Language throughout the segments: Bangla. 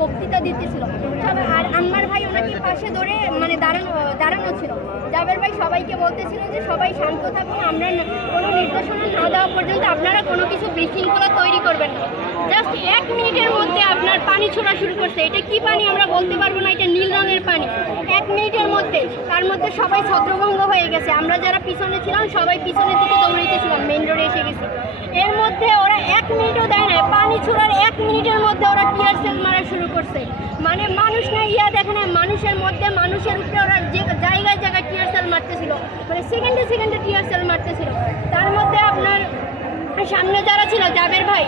বক্তৃতা দিতেছিল সবাই, আর আম্মার ভাই ওনাকে পাশে ধরে মানে দাঁড়ানো ছিল। জাবের ভাই সবাইকে বলতেছিল যে সবাই শান্ত থাকুন, আমরা কোনো নির্দেশনা না দেওয়া পর্যন্ত আপনারা কোনো কিছু বিশৃঙ্খলা তৈরি করবেন না। জাস্ট 1 মিনিটের মধ্যে আপনার পানি ছোড়া শুরু করছে। এটা কি পানি আমরা বলতে পারবো না, এটা নীল রঙের পানি। 1 মিনিটের মধ্যে তার মধ্যে সবাই ছত্রভঙ্গ হয়ে গেছে। আমরা যারা পিছনে ছিলাম সবাই পিছনের দিকে দৌড়াইতেছিলাম, মেইন রোডে এসে গেছি। এর মধ্যে ওরা 1 মিনিটও দেয় না, পানি ছোড়ার 1 মিনিটের মধ্যে ওরা টিয়ার সেল মারা শুরু করছে। মানে মানুষ না দেখে না, মানুষের মধ্যে মানুষের উপরে ওরা যে জায়গায় জায়গায় টিয়ার সেল মারতেছিল, মানে সেকেন্ডে টিয়ার সেল মারতেছিল। তার মধ্যে আপনার সামনে যারা ছিল জাবের ভাই,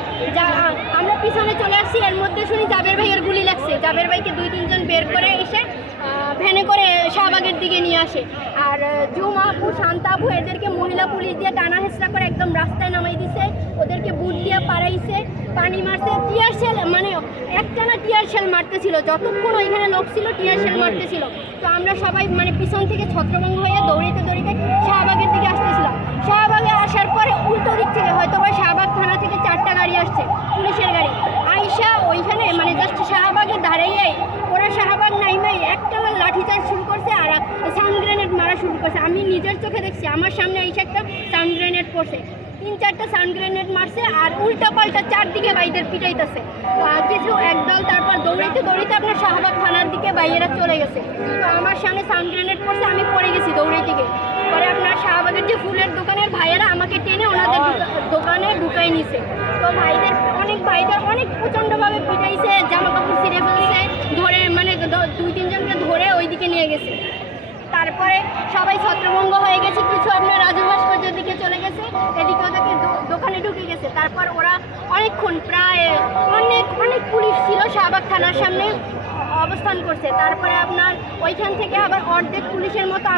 আমরা পিছনে চলে আসছি, এর মধ্যে শুনি জাবের ভাইয়ের গুলি লাগছে। জাবের ভাইকে 2-3 জন বের করে এসে ভ্যানে করে শাহবাগের দিকে নিয়ে আসে। আর জুমা আপু, শান্তা আপু এদেরকে মহিলা পুলিশ দিয়ে টানা হেঁচড়া করে একদম রাস্তায় নামাই দিছে। ওদেরকে বুট দিয়ে পাড়াইছে, পানি মারছে, টিয়ার সেল মানে একটানা টিয়ার সেল মারতেছিল। যতক্ষণ ওইখানে লোক ছিল টিয়ার সেল মারতেছিল। তো আমরা সবাই মানে পিছন থেকে ছত্রভঙ্গ হয়ে দৌড়িতে শাহবাগের দিকে আসতেছিলাম। শাহবাগে আসার পরে উল্টো দিক থেকে হয়তো বা শাহবাগ থানা থেকে 4টা গাড়ি আসছে, পুলিশের গাড়ি আইসা ওইখানে মানে জাস্ট শাহবাগের ধারেই ওরা শাহবাগ নাইমাই একটা লাঠিচার্জ শুরু করছে আর সাউন্ড গ্রেনেড মারা শুরু করছে। আমি নিজের চোখে দেখছি, আমার সামনে এসে একটা সাউন্ড গ্রেনেড পড়ছে, 3-4টা সাউন্ড গ্রেনেড মারছে আর উল্টা পাল্টা চারদিকে ভাইদের পিটাইতেছে কিছু একদল। তারপর দৌড়াইতে আপনার শাহবাগ থানার দিকে ভাইয়েরা চলে গেছে। তো আমার সামনে সাউন্ড গ্রেনেড পড়ছে, আমি পড়ে গেছি দৌড়াইতে গিয়ে। পরে আপনার শাহবাগের যে ফুলের দোকানের ভাইয়েরা আমাকে টেনে ওনাদের দোকানে ঢুকাই নিছে। তো ভাইদের অনেক প্রচণ্ডভাবে পিটাইছে, জামা কাপড় ছিঁড়ে ফেলছে, ধরে মানে 2-3 জনকে ধরে ওইদিকে নিয়ে গেছে। তারপরে সবাই ছত্রভঙ্গ হয়ে গেছে, কিছু আপনার রাজু ভাস্কর্যের দিকে চলে গেছে, এদিকে ওদেরকে দোকানে ঢুকে গেছে। তারপর ওরা অনেকক্ষণ প্রায় অনেক পুলিশ ছিল শাহবাগ থানার সামনে অবস্থান করছে। তারপরে আপনার ওইখান থেকে আবার অর্ধেক পুলিশের মতো